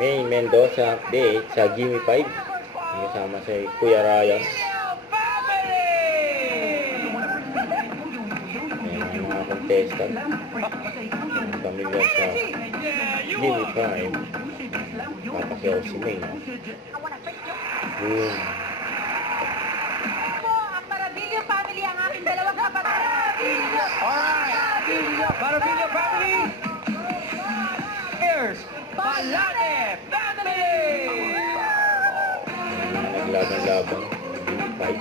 May Mendoza update sa Gimme 5. Kasama si Kuya Ryan. Ayan ang mga contestant. Pamilya sa Gimme 5. Papasayaw si May. Boom. Ang Marabilio family ang aking dalawang kapatid. Alright! Marabilio family! Here's Balane family! Naglaban-laban. Gimme 5.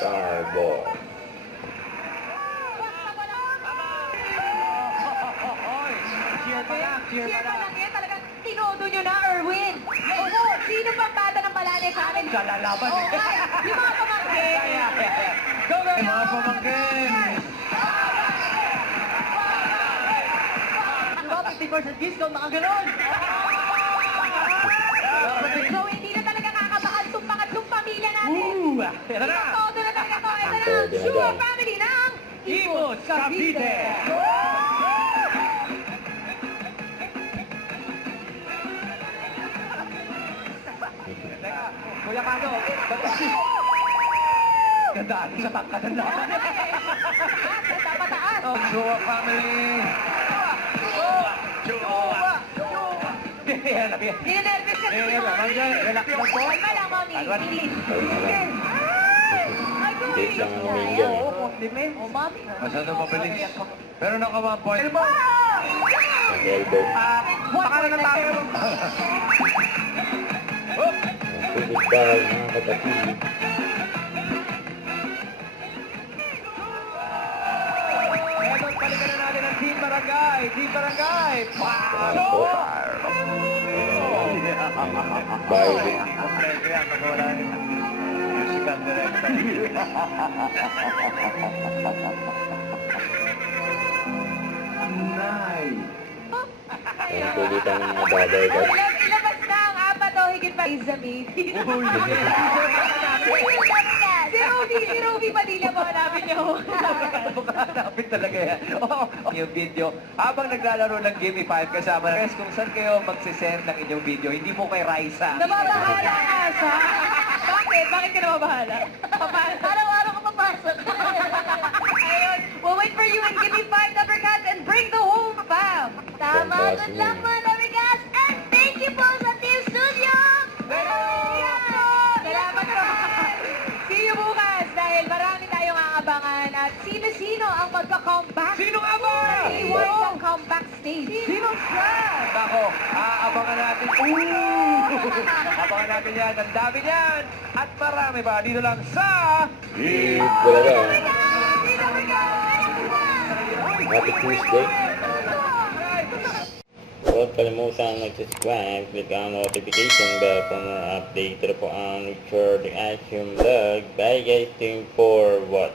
Starball. Cheer pa lang, cheer Cheer pa pa lang. lang yan, talagang tinodo nyo na, Erwin. Opo, sino pang bata ng Balane family? Kalalaban eh. Okay, yung mga pamangkin. Go, go! Mga pamangkin! Diba, 50% discount, mga ganon. So, hindi na talaga kakabahan itong pangatlong pamilya natin. Tara na! Todo na talaga to. Ito na Todo ang na Shua daw. family ng Imos Cavite! Teka, Kuya Kano, gandaan sa tangkalan lang. Sa pataas. Oh, Joa family! Joa! Ninenervous kasi si Mami. Relax lang po. Kalma lang, Mami. Alwan. Bilis. Kalma lang. Ay, go, Date lang ang Mami. main dyan eh. Oh, Mami. Masyado mabilis. Pero naka 1 point. Ang elbow. Pakalan na tayo. Ang goodbye mga kapatid. Eto, balikan na natin ang Team Barangay. Team Barangay. Pasok. Violin. Kompleto yan. Pag wala yung musical director. Ang kulitan ng mga babay guys. Ilabas na ang apat o higit pa. Izami. Si Ruby Padilla po, hanapin niyo. Hanapin talaga yan. Yung video. Habang naglalaro ng Gimme 5 kasama na kung saan kayo magsisend ng inyong video, hindi po kay Raisa. Nababahala ka sa... Bakit? Bakit ka nababahala? Araw-araw ka papasok. Ayun. We'll wait for you and give me 5 Lumbercats and bring the home fam. Tama. Good luck mga Lumbercats. And thank you po sa Team Studio. Salamat po. See you bukas dahil marami tayong aabangan at sino-sino ang magka-comeback. Sino nga ba? Iwan ang comeback stage. Sino siya? Nako, aabangan natin. Abangan natin yan. Ang dami yan. At marami pa. Dito lang sa... Talaga. Happy Tuesday. Huwag kalimutan mag-subscribe, click ang notification bell para ma-update po ang for the Action Vlog. Bye guys, thank you for watch.